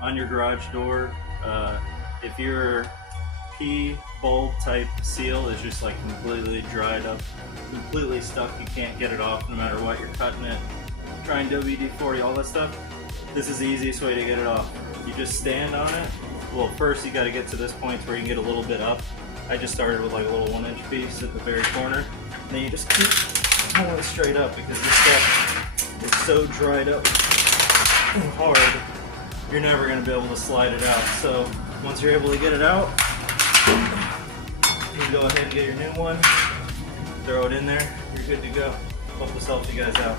on your garage door, if your P bulb type seal is just like completely dried up, completely stuck, you can't get it off no matter what, you're cutting it, trying WD-40, all that stuff, this is the easiest way to get it off. You just stand on it. Well, first you got to get to this point where you can get a little bit up. I just started with like a little 1-inch piece at the very corner. And then you just keep pulling straight up because this stuff is so dried up and hard, you're never going to be able to slide it out. So once you're able to get it out, you can go ahead and get your new one, throw it in there, you're good to go. Hope this helps you guys out.